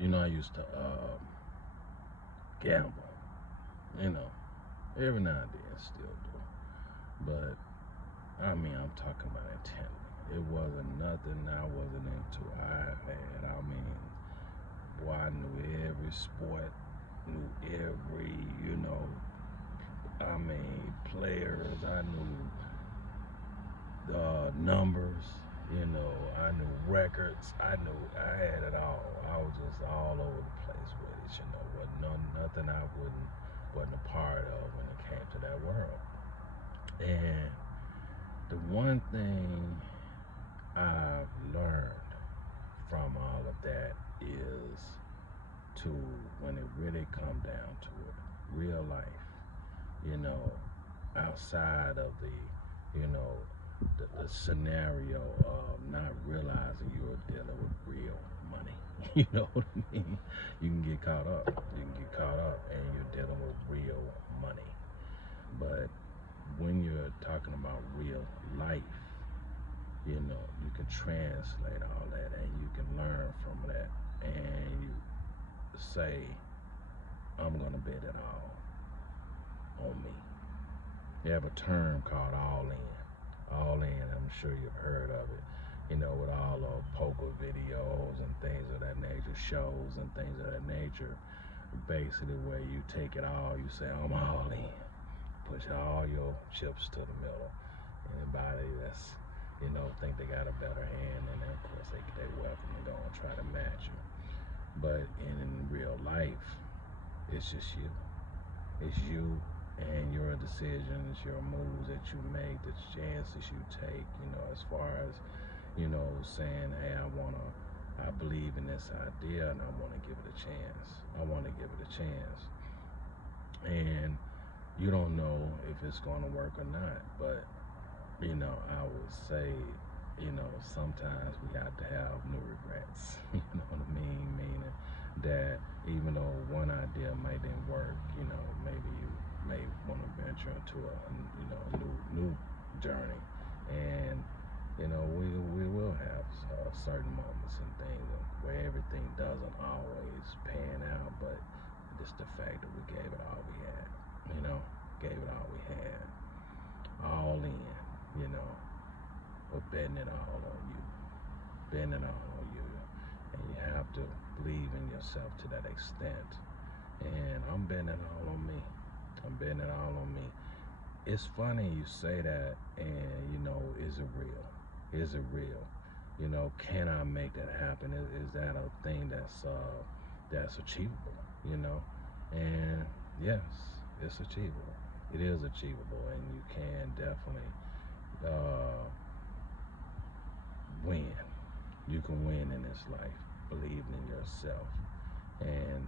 I used to gamble, you know, every now and then still do. But I mean, I'm talking about intently. It wasn't nothing I wasn't into. I mean, boy, I knew every sport, knew every, I mean, players. I knew the numbers, I knew records. I had it all. I was just all over the place with it, nothing I wasn't a part of when it came to that world. And the one thing I've learned from all of that is to, when it really come down to it, real life, you know, outside of the scenario of not realizing you're dealing with real money. You know what I mean? You can get caught up. You can get caught up and you're dealing with real money. But when you're talking about real life, you can translate all that and you can learn from that. And you say, I'm going to bet it all on me. They have a term called all in. All in, I'm sure you've heard of it. With all the poker videos and things of that nature, shows and things of that nature. Basically, where you take it all, you say, I'm all in. Push all your chips to the middle. Anybody that's, think they got a better hand, and then of course they welcome to go and try to match you. But in real life, it's just you. It's you and your decisions, your moves that you make, the chances you take, as far as, saying, hey, I believe in this idea and I want to give it a chance. I want to give it a chance. And you don't know if it's going to work or not, but, I would say, sometimes we have to have no regrets. You know what I mean? Meaning that even though one idea may didn't work, maybe you may want to venture into a new journey. And we will have certain moments and things where everything doesn't always pan out, but just the fact that we gave it all we had, gave it all we had, all in, but betting it all on you, betting it all on you, and you have to believe in yourself to that extent. And I'm betting it all on me. I'm betting it all on me. It's funny you say that, and is it real? Is it real? Can I make that happen? Is that a thing that's achievable? And yes, it's achievable. It is achievable, and you can definitely win. You can win in this life, believing in yourself, and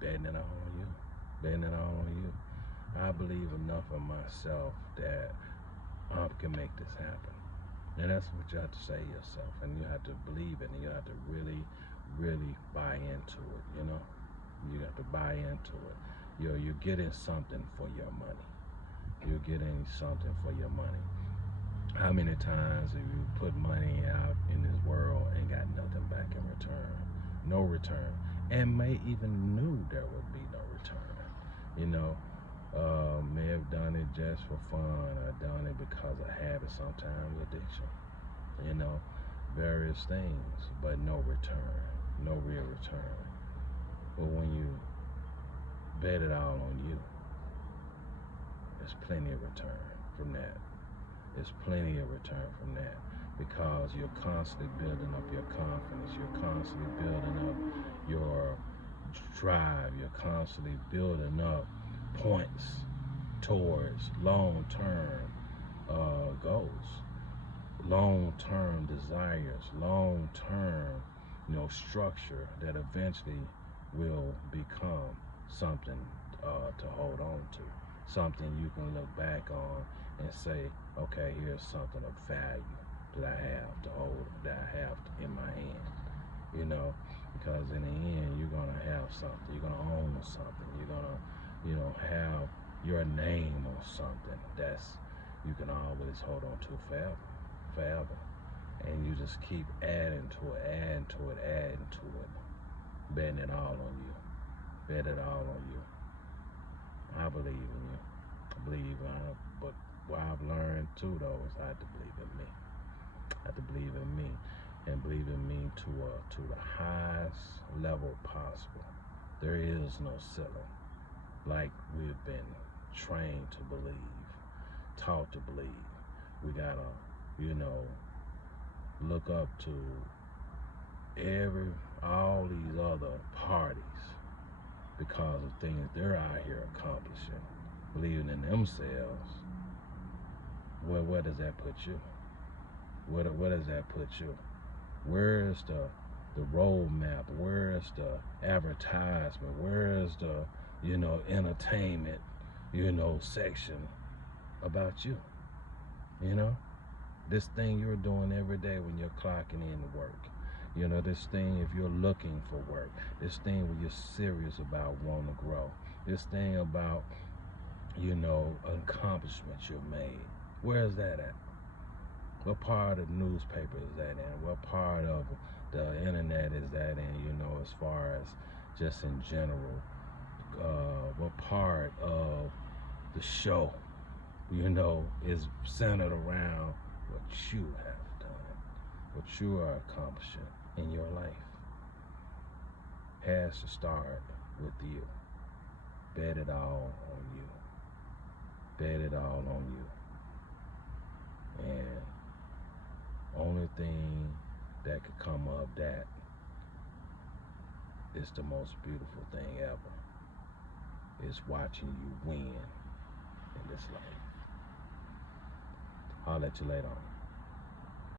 betting it all on you. Betting it all on you. I believe enough in myself that I can make this happen. And that's what you have to say to yourself, and you have to believe it, and you have to really, really buy into it, You have to buy into it. You're getting something for your money. You're getting something for your money. How many times have you put money out in this world and got nothing back in return? No return. And may even knew there would be no return. May have done it just for fun or done it because of habit, sometimes addiction. Various things, but no return, no real return. But when you bet it all on you, there's plenty of return from that. There's plenty of return from that, because you're constantly building up your confidence. You're constantly building up your drive. You're constantly building up points towards long-term goals, long-term desires, long-term, structure that eventually will become something to hold on to, something you can look back on and say, okay, here's something of value that I have to hold, that I have in my hand, because in the end, you're going to have something, you're going to own something, you're going to, have your name on something that's, you can always hold on to forever. And you just keep adding to it, adding to it, adding to it. betting it all on you. Bet it all on you. I believe in you. But what I've learned too, though, is I have to believe in me. I have to believe in me, and believe in me to the highest level possible. There is no ceiling, like we've been trained to believe, taught to believe. We gotta, look up to all these other parties because of things they're out here accomplishing, believing in themselves. Well, where does that put you? Where does that put you? Where's the roadmap? Where's the advertisement? Where's the, entertainment, section about you? This thing you're doing every day when you're clocking in to work. This thing if you're looking for work. This thing when you're serious about wanting to grow. This thing about, accomplishments you've made. Where's that at? What part of the newspaper is that in? What part of the internet is that in, as far as just in general? What part of the show, is centered around what you have done, what you are accomplishing in your life? Has to start with you. Bet it all on you. Bet it all on you. And only thing that could come of that is the most beautiful thing ever. Is watching you win in this life. I'll let you later on.